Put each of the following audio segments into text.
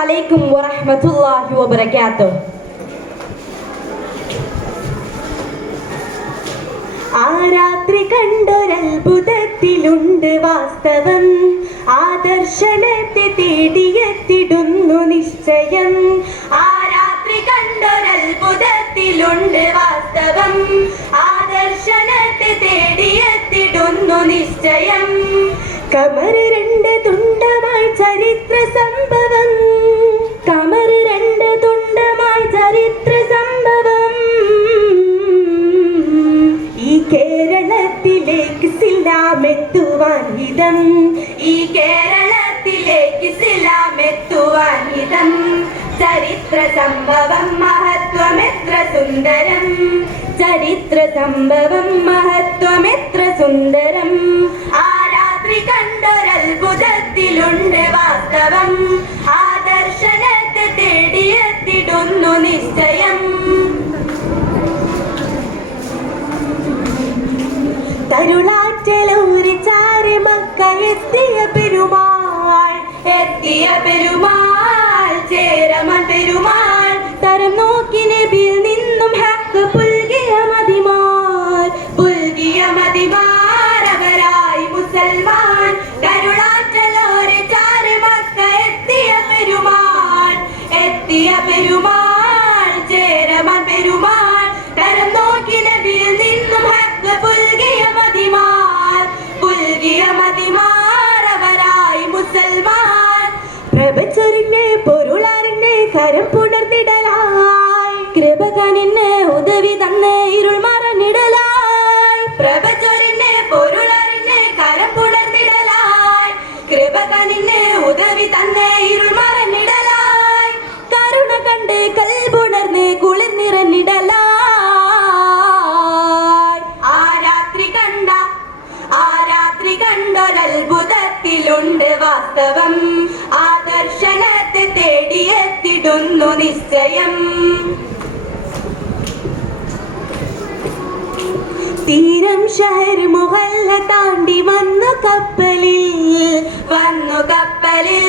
അലൈക്കും വറഹ്മത്തുള്ളാഹി വബറകാതുഹു ആ രാത്രി കണ്ടൊരത്ഭുതത്തിലുണ്ട് വാസ്തവം. ആ ദർശനത്തെ തേടിയെത്തിടുന്നു നിശ്ചയം. ആ രാത്രി കണ്ടൊരത്ഭുതത്തിലുണ്ട് വാസ്തവം. ആ ദർശനത്തെ തേടിയെത്തിടുന്നു നിശ്ചയം. കമർ രണ്ട് തുണ്ടമായി ചരിത്ര സംഭവം സിലാമെത്തുവാൻ ഹിതം. ഈ കേരളത്തിലേക്ക് സിലാമെത്തുവാൻ ഹിതം. ചരിത്ര സംഭവം മഹത്വമെത്ര സുന്ദരം. ചരിത്ര സംഭവം മഹത്വമെത്ര സുന്ദരം. ആ രാത്രി കണ്ടൊരത്ഭുതത്തിലുണ്ട് വാസ്തവം. ആ ദർശനത്തെ തേടിയെത്തിടുന്നു നിശ്ചയം. എത്തിയ പെരുമാൾ ചേരമാൻ പെരുമാൾ തരം നോക്കി നബിയിൽ നിന്നും ഹക്ക് പുൽകിയ മതിമാർ പുൽകിയ മതിമാർ അവരായി മുസൽമാൻ. പ്രഭചരിന്റെ പൊരുളറിന്റെ കരം പുണർന്നിടലായി. കൃപകനിന്ന് ഉദവി തന്ന് ഇരുൾ മറന്നിടലായി. പ്രഭചരിന്റെ പൊരുളറിന്റെ കരം പുണർന്നിടലായി. കൃപകനിന്ന് ഉദവി തന്ന് ഇരുൾ വാസ്തവം ആ ദർശനത്തെ തേടിയെത്തിടുന്നു നിശ്ചയം. തീരം ഷഹർ മുഹല്ല താണ്ടി വന്നു കപ്പലിൽ വന്നു കപ്പലിൽ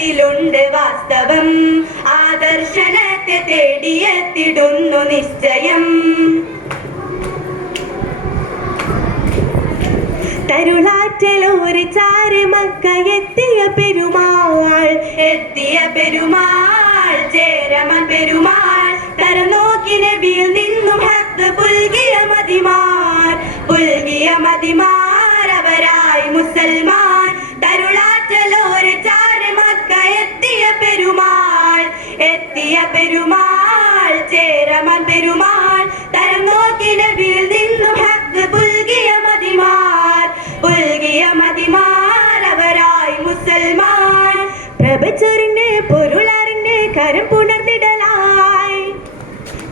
കണ്ടൊരത്ഭുതത്തിലുണ്ട് വാസ്തവം. ആദർശനത്തെ ദർശനത്തെ തേടിയെത്തിടുന്നു നിശ്ചയം. തരുളാറ്റലൂരി ചാരി മക്ക എത്തിയ പെരുമാൾ. എത്തിയ പെരുമാൾ ചേരമൻ പെരുമാൾ. തരനോക്കി നബിയിൽ നിന്നും ഹത്ത് പുൽകിയ മതിമാർ. പുൽകിയ മതിമാർ അവരായി മുസൽമാൻ. പെരുമാൾ എത്തിയ പെരുമാൾ ചേരമൻ പെരുമാൾ തരം നോക്കി നബിയിൽ നിന്നും ഹക്ക് പുൽകിയ മതിമാർ പുൽകിയ മതിമാർ അവരായി മുസൽമാൻ. പ്രഭച്ചറിന്റെ പൊരുളറിന്റെ കരം പുണർന്നിടലായി.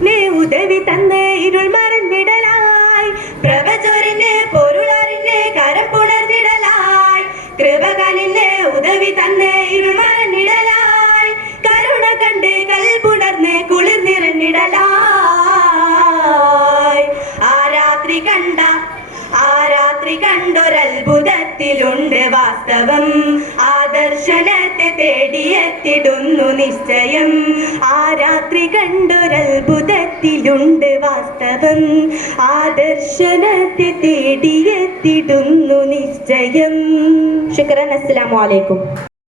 നീ ഉദവി തന്ന ഇരുൾ മറന്നിടലായി. പ്രഭചോറിന്റെ പൊരുളറിന്റെ കരം പുണർന്നിടലായി. കൃപകനിന് ഉദവി തന്ന ഇരുൾ കണ്ടൊരത്ഭുതത്തിലുണ്ട് വാസ്തവം. ആ ദർശനത്തെ തേടിയെത്തിടുന്നു നിശ്ചയം. ആ രാത്രി കണ്ടൊരത്ഭുതത്തിലുണ്ട് വാസ്തവം. ആ ദർശനത്തെ തേടിയെത്തിടുന്നു നിശ്ചയം. ശുക്രൻ അസ്സലാമു അലൈക്കും.